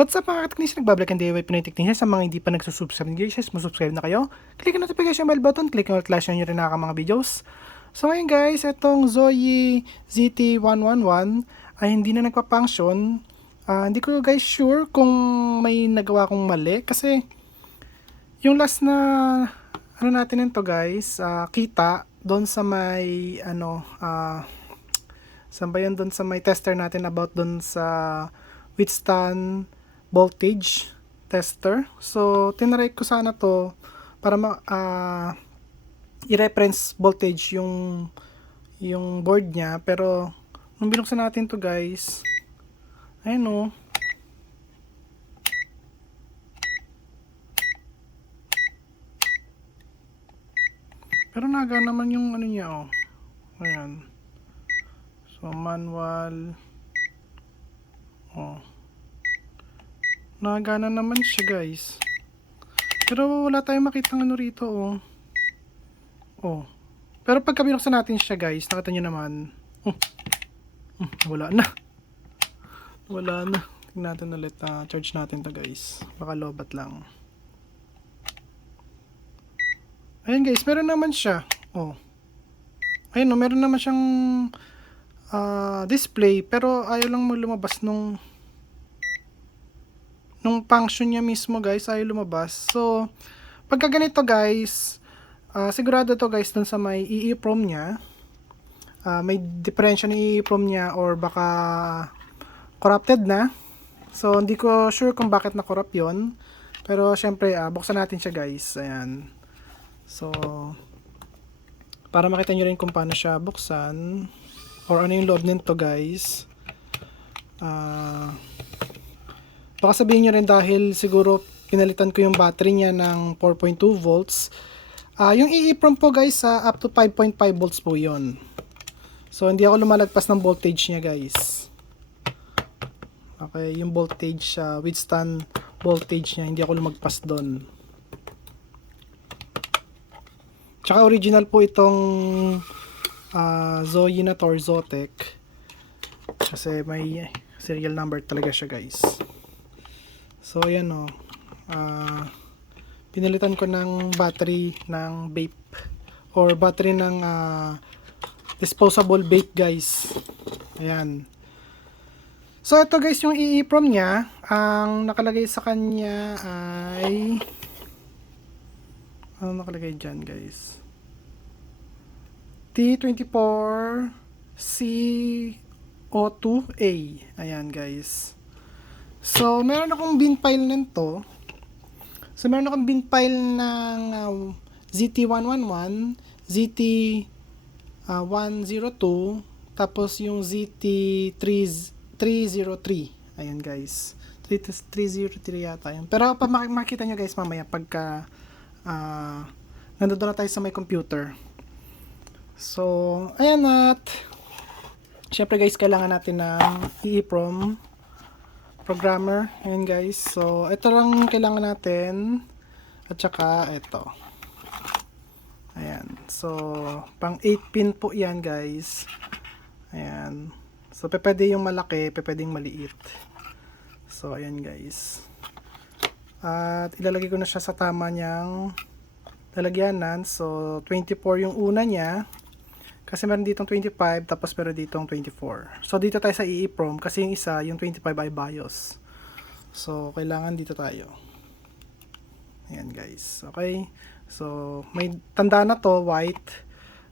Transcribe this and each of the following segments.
What's up mga kateknisya? Nagbabalik ang DIY Pinoy Technician sa mga hindi pa nagsusubscribe guys, subscribe na kayo. Click ang notification bell button, click ang flash nyo rin na mga videos. So ngayon guys, itong Zoe ZT111 ay hindi na nagpa-function. Ah, hindi ko guys sure kung may nagawa kong mali kasi yung last na ano natin nito guys, ah, kita doon sa may ano ah saan ba yun doon sa may tester natin about doon sa withstand voltage tester. So, tinry ko sana to para ma, ah, i-reference voltage yung yung board niya. Pero, nung binuksan natin to guys, ayun o. Pero naga naman yung ano niya oh. Ayan. So, manual. Oh. Nagana naman siya guys. Pero wala tayong makitang ano rito oh. Oh. Pero pagka binuksan natin siya guys, nakita nyo naman. Oh. Hmm, wala na. Wala na. Tingnan natin ulit. ah, charge natin to guys. Baka lobat lang. Ayan guys, meron naman siya. Oh. Ayun, oh, meron naman siyang ah, display pero ayaw lang mo lumabas nung nung function niya mismo guys ayaw lumabas. So, pagka ganito guys, ah, sigurado to guys dun sa may EEPROM niya. Ah, may differential ng EEPROM niya or baka corrupted na. So, hindi ko sure kung bakit na-corrupt yon Pero, syempre, ah, buksan natin siya guys. Ayan. So, para makita nyo rin kung paano siya buksan or ano yung loob nito guys. Ah... Baka sabihin nyo rin dahil siguro pinalitan ko yung battery niya ng 4.2 volts. Ah, yung EEPROM po guys sa up to 5.5 volts po yon. So hindi ako lumalagpas ng voltage niya guys. Okay, yung voltage sa withstand voltage niya hindi ako lumagpas doon. Tsaka original po itong ah, Zoe na to or Zotec. Kasi may serial number talaga siya guys. So ayan o. Ah, pinalitan ko ng battery ng vape or battery ng ah, disposable vape guys. Ayan. So ito guys yung EEPROM niya. Ang nakalagay sa kanya ay ano nakalagay dyan guys? T24 CO2A. Ayan guys. So, meron akong bin file nito. So, meron akong bin file ng uh, ZT111, ZT102, tapos yung ZT303. Ayan guys. 303 yata yun. Pero pa mak- makita nyo guys mamaya pagka uh, nandun na tayo sa may computer. So, ayan at syempre guys, kailangan natin ng EEPROM programmer. Ayan guys. So, ito lang kailangan natin. At saka, ito. Ayan. So, pang 8 pin po yan guys. Ayan. So, pwede yung malaki, pwede yung maliit. So, ayan guys. At ilalagay ko na siya sa tama niyang lalagyanan. So, 24 yung una niya. Kasi meron ditong 25, tapos meron ditong 24. So, dito tayo sa EEPROM, kasi yung isa, yung 25 ay BIOS. So, kailangan dito tayo. Ayan, guys. Okay? So, may tanda na to, white.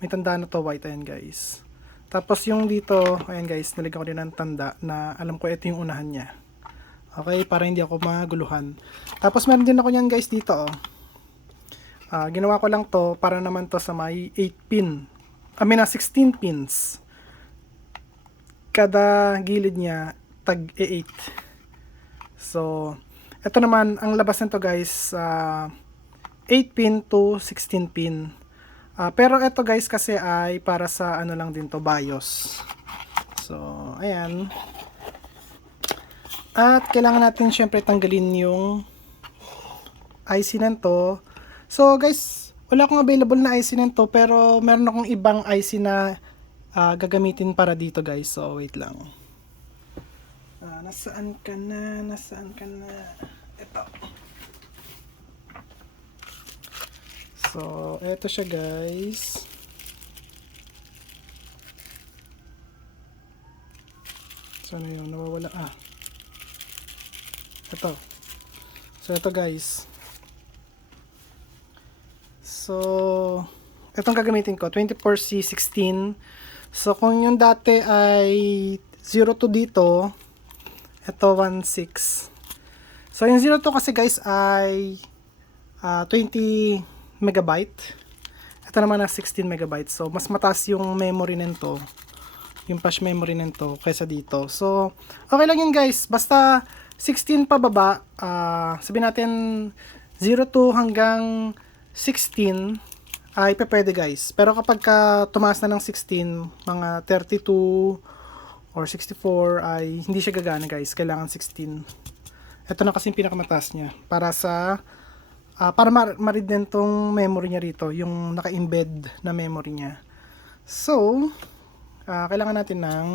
May tanda na to, white. Ayan, guys. Tapos, yung dito, ayan, guys, nalagyan ko din ng tanda na alam ko ito yung unahan niya. Okay? Para hindi ako maguluhan. Tapos, meron din ako niyan, guys, dito, oh. Ah, ginawa ko lang to para naman to sa may 8 pin I mean, na 16 pins. Kada gilid niya, tag 8. So, ito naman, ang labas nito guys, uh, 8 pin to 16 pin. Ah, pero ito guys kasi ay para sa ano lang din to, BIOS. So, ayan. At kailangan natin syempre tanggalin yung IC nito. So guys, wala akong available na IC nito pero meron akong ibang IC na ah, gagamitin para dito guys. So wait lang. Ah, nasaan ka na? Nasaan ka na? Ito. So, eto siya guys. Sana yun? Nawawala. Ah. Ito. So, ito guys. So, itong gagamitin ko, 24C16. So, kung yung dati ay 02 dito, ito 16. So, yung 02 kasi guys ay ah, 20 megabyte. Ito naman na 16 megabytes. So, mas mataas yung memory nito. Yung flash memory nito kaysa dito. So, okay lang yun guys. Basta 16 pababa, ah sabihin natin 02 hanggang 16 ay pwede guys. Pero kapag ka tumaas na ng 16, mga 32 or 64 ay hindi siya gagana guys. Kailangan 16. Ito na kasi yung pinakamataas niya. Para sa ah, para ma- ma-read din tong memory niya rito, yung naka-embed na memory niya. So, ah, kailangan natin ng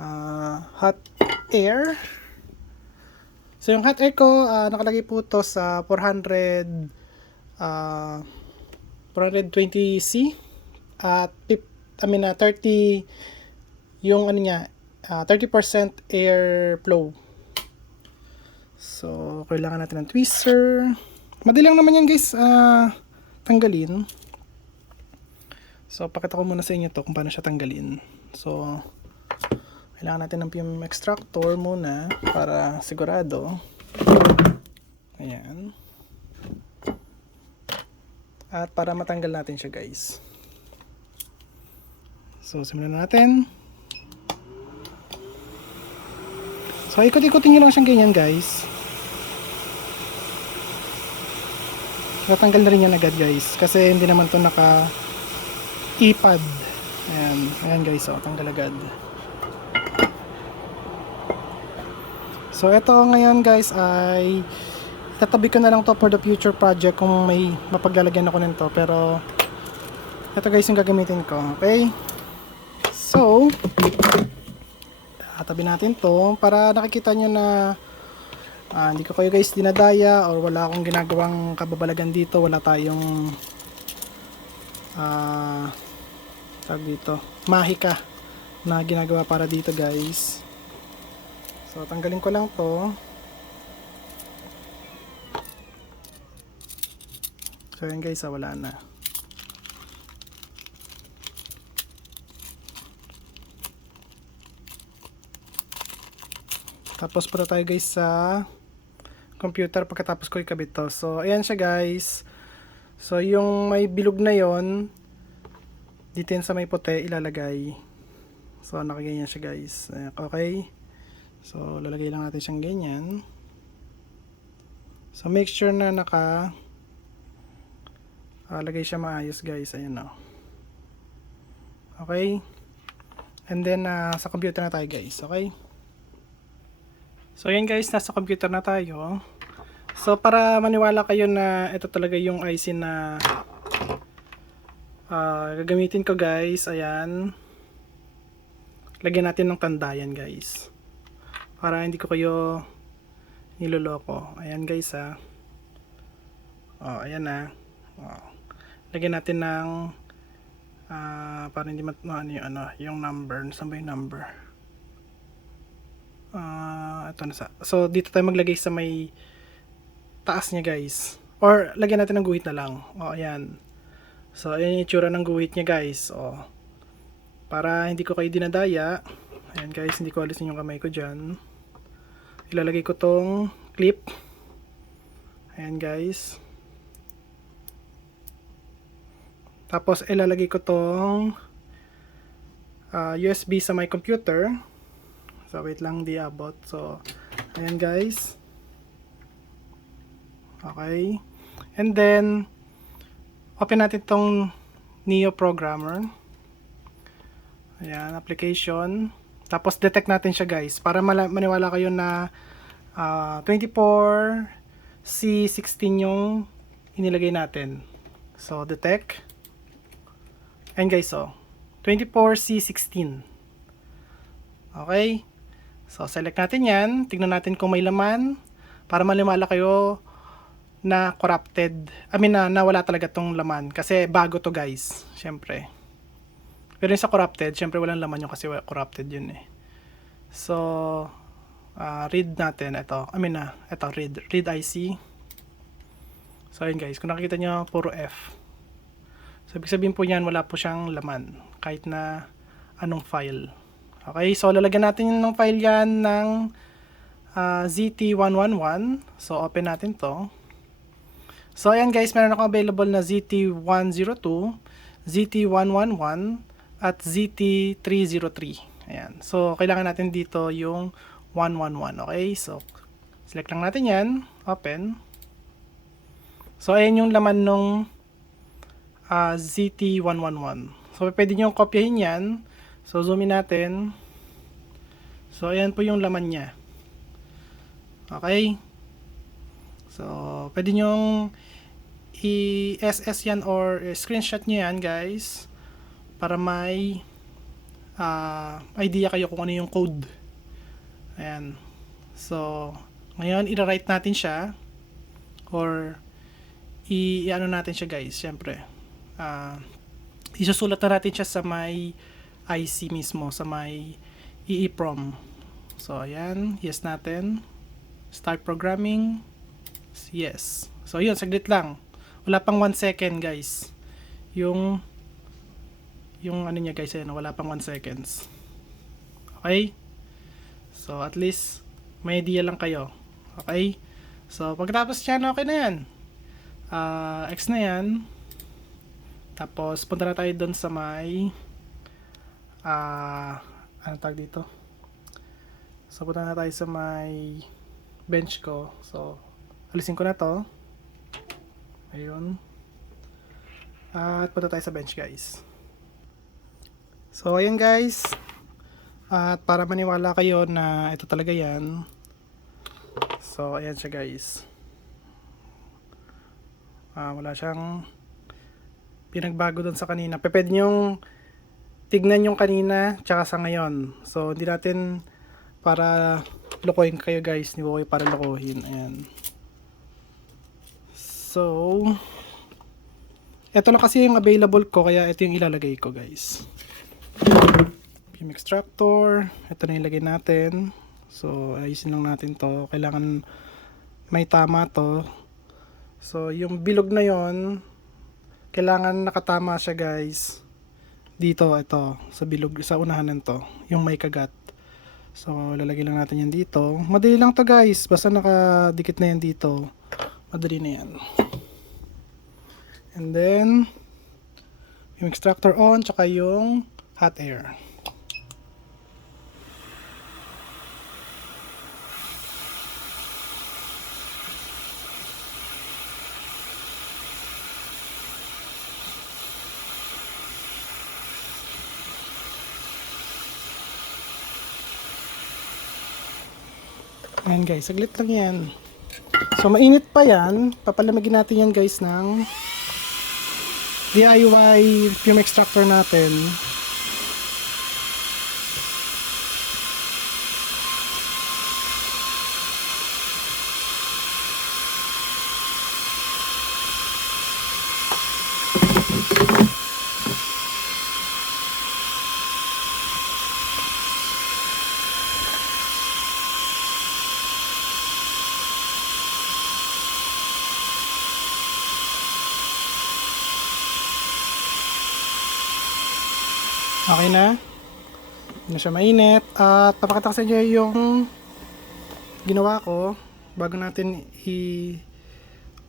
ah, hot air. So, yung hot air ko, ah, nakalagay po to sa 400 ah 420C at pip, I mean, ah, 30 yung ano niya, ah, 30% air flow. So, kailangan natin ng twister. Madali lang naman yan guys, ah, tanggalin. So, pakita ko muna sa inyo to kung paano siya tanggalin. So, kailangan natin ng PM extractor muna para sigurado. Ayan. At para matanggal natin siya guys. So, simulan na natin. So, ikot-ikotin nyo lang siyang ganyan guys. Tatanggal na rin yan agad guys. Kasi hindi naman to naka ipad. Ayan. Ayan guys. So, tanggal agad. So, ito ngayon guys ay tatabi ko na lang to for the future project kung may mapaglalagyan ako nito. Pero, ito guys yung gagamitin ko. Okay? So, tatabi natin to para nakikita nyo na ah, hindi ko kayo guys dinadaya or wala akong ginagawang kababalagan dito. Wala tayong ah, tawag dito, mahika na ginagawa para dito guys. So, tanggalin ko lang to. So, yan guys, ah, wala na. Tapos punta tayo guys sa computer pagkatapos ko ikabit to. So, ayan siya guys. So, yung may bilog na yon dito yan sa may puti ilalagay. So, nakaganyan siya guys. Okay. So, lalagay lang natin siyang ganyan. So, make sure na naka ah, lagay siya maayos guys. Ayan o. Okay. And then, ah, sa computer na tayo guys. Okay. So, ayan guys. Nasa computer na tayo. So, para maniwala kayo na ito talaga yung IC na ah, gagamitin ko guys. Ayan. Lagyan natin ng tandayan guys para hindi ko kayo niloloko. Ayan guys ha. Oh, ayan na. Oh. Lagyan natin ng ah para hindi mat ano yung ano, yung number. Saan ba yung number? Ah, ito na sa. So dito tayo maglagay sa may taas niya guys. Or lagyan natin ng guhit na lang. Oh, ayan. So ayan yung itsura ng guhit niya guys. Oh. Para hindi ko kayo dinadaya. Ayan guys, hindi ko alisin yung kamay ko dyan ilalagay ko tong clip ayan guys tapos ilalagay ko tong uh, USB sa my computer. So wait lang di abot. So ayan guys. Okay. And then open natin tong Neo Programmer. Ayan application. Tapos detect natin siya guys. Para maniwala kayo na ah, 24 C16 yung inilagay natin. So detect. And guys, so 24 C16. Okay? So, select natin yan. Tignan natin kung may laman para malimala kayo na corrupted. I mean, na nawala talaga tong laman. Kasi bago to guys. Siyempre. Pero sa corrupted, siyempre walang laman yung kasi corrupted yun eh. So, ah, read natin. Ito. I mean na, ito, read. Read IC. So, ayun guys. Kung nakikita nyo, puro F. So, sabihin po yan, wala po siyang laman. Kahit na anong file. Okay, so lalagyan natin ng file yan ng ah, ZT111. So, open natin to. So, ayan guys, meron ako available na ZT102, ZT111, at ZT303. Ayan. So, kailangan natin dito yung 111. Okay, so, select lang natin yan. Open. So, ayan yung laman nung ah, ZT111. So, pwede nyo kopyahin yan. So, zoom in natin. So, ayan po yung laman niya. Okay? So, pwede nyo i-SS yan or screenshot nyo yan, guys. Para may ah, idea kayo kung ano yung code. Ayan. So, ngayon, i-write natin siya. Or, i-ano natin siya, guys. Siyempre. Ah, isusulat na natin siya sa may IC mismo, sa may EEPROM. So, ayan. Yes natin. Start programming. Yes. So, yun. Saglit lang. Wala pang 1 second, guys. Yung yung ano niya guys, ayan, wala pang 1 seconds. Okay? So, at least may idea lang kayo. Okay? So, pagkatapos yan, okay na yan. Ah, X na yan. Tapos, punta na tayo doon sa may ah, ano tag dito? So, punta na tayo sa may bench ko. So, alisin ko na to. Ayun. At punta tayo sa bench, guys. So, ayan guys. At para maniwala kayo na ito talaga yan. So, ayan siya guys. Ah, wala siyang pinagbago doon sa kanina. Pe- Pwede tignan yung kanina tsaka sa ngayon. So, hindi natin para lokohin kayo guys. Hindi ko kayo para lokohin. Ayan. So, ito lang kasi yung available ko kaya ito yung ilalagay ko guys. Beam extractor. Ito na ilagay natin. So, ayusin lang natin to. Kailangan may tama to. So, yung bilog na yon kailangan nakatama siya guys. Dito, ito. Sa bilog, sa unahan nito. Yung may kagat. So, lalagay lang natin yan dito. Madali lang to guys. Basta nakadikit na yan dito. Madali na yan. And then, yung extractor on, tsaka yung hot air. Ayan guys, saglit lang yan. So mainit pa yan, papalamigin natin yan guys ng DIY fume extractor natin. Okay na. Hindi na siya mainit. At papakita ko sa inyo yung ginawa ko bago natin i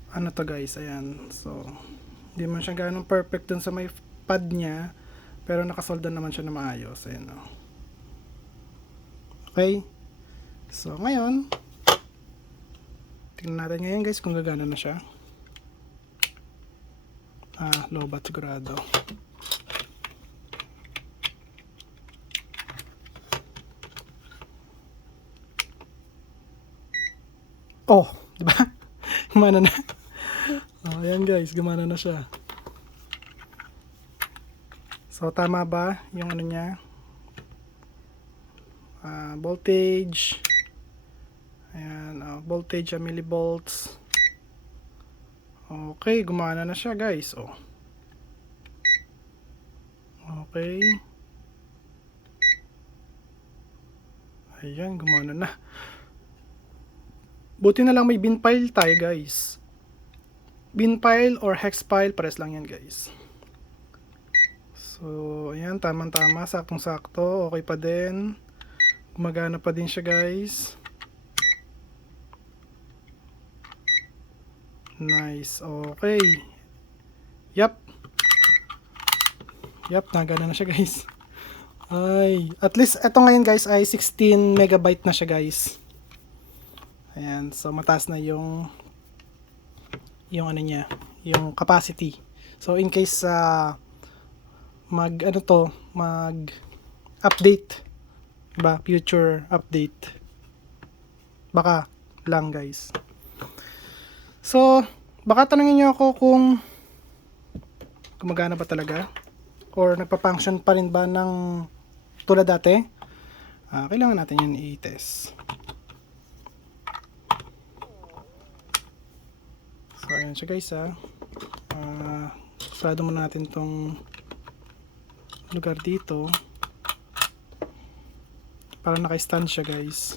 ano to guys, ayan. So, hindi man siya ganun perfect dun sa may pad niya. Pero nakasolda naman siya na maayos. Ayan o. Okay. So, ngayon, tingnan natin ngayon guys kung gagana na siya. Ah, low bat sigurado. Oh, di ba? Gumana na. Oh, ayan guys, gumana na siya. So, tama ba yung ano niya? Ah, voltage. Ayan, ah, voltage, ah, millivolts. Okay, gumana na siya guys. Oh. Okay. Ayan, gumana na. Buti na lang may bin file tayo guys. Bin file or hex file, pares lang yan guys. So, ayan, tamang-tama, saktong-sakto, okay pa din. Gumagana pa din siya guys. Nice, okay. Yep. Yep, nagana na siya guys. Ay, at least ito ngayon guys ay 16 megabyte na siya guys. Ayan, so mataas na yung yung ano niya, yung capacity. So in case sa mag ano to, mag update ba future update. Baka lang guys. So, baka tanungin niyo ako kung gumagana ba talaga or nagpa-function pa rin ba ng tulad dati. Ah, kailangan natin yun i-test. Ayan siya guys ha. Ah, sarado muna natin tong lugar dito. Para naka-stand siya guys.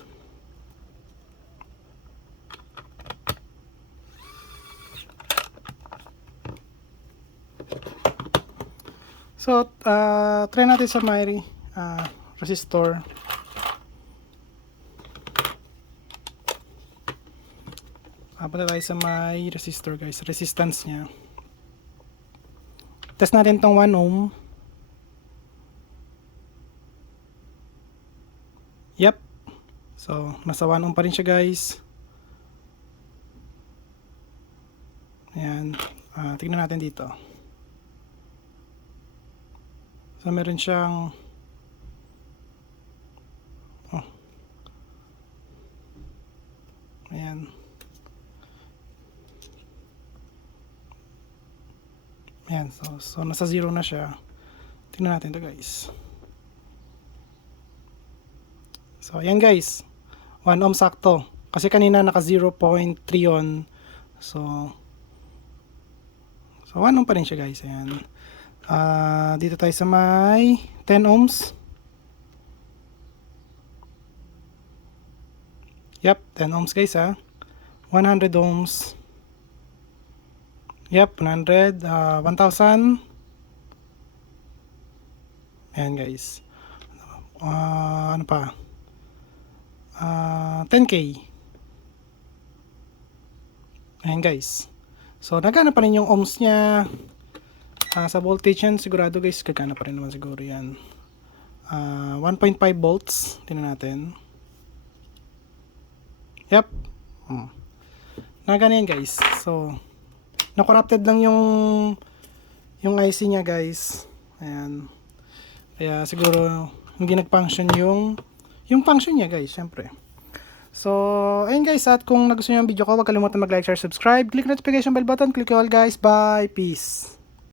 So, ah, try natin sa may ah, resistor. Papunta tayo sa may resistor guys, resistance niya. Test natin tong 1 ohm. Yep. So, nasa 1 ohm pa rin siya guys. Ayan. Ah, tignan natin dito. So, meron siyang Oh. Ayan. Ayan, so, so nasa zero na siya. Tingnan natin to guys. So, ayan guys. 1 ohm sakto. Kasi kanina naka 0.3 on. So, so 1 ohm pa rin siya guys. Ayan. Ah, dito tayo sa may 10 ohms. Yep, 10 ohms guys ha. 100 ohms. Yep, 100, ah, 1,000. Ayan guys. Ah, ano pa? Ah, 10k. Ayan guys. So, nagana pa rin yung ohms niya. Ah, sa voltage yan, sigurado guys, gagana pa rin naman siguro yan. Ah, 1.5 volts. Tingnan natin. Yep. Hmm. Nagana yan guys. So, na-corrupted lang yung yung IC niya guys. Ayan. Kaya siguro hindi nag-function yung yung function niya guys, syempre. So, ayun guys, at kung nagustuhan niyo ang video ko, huwag kalimutan mag-like, share, subscribe, click notification bell button, click all guys, bye, peace.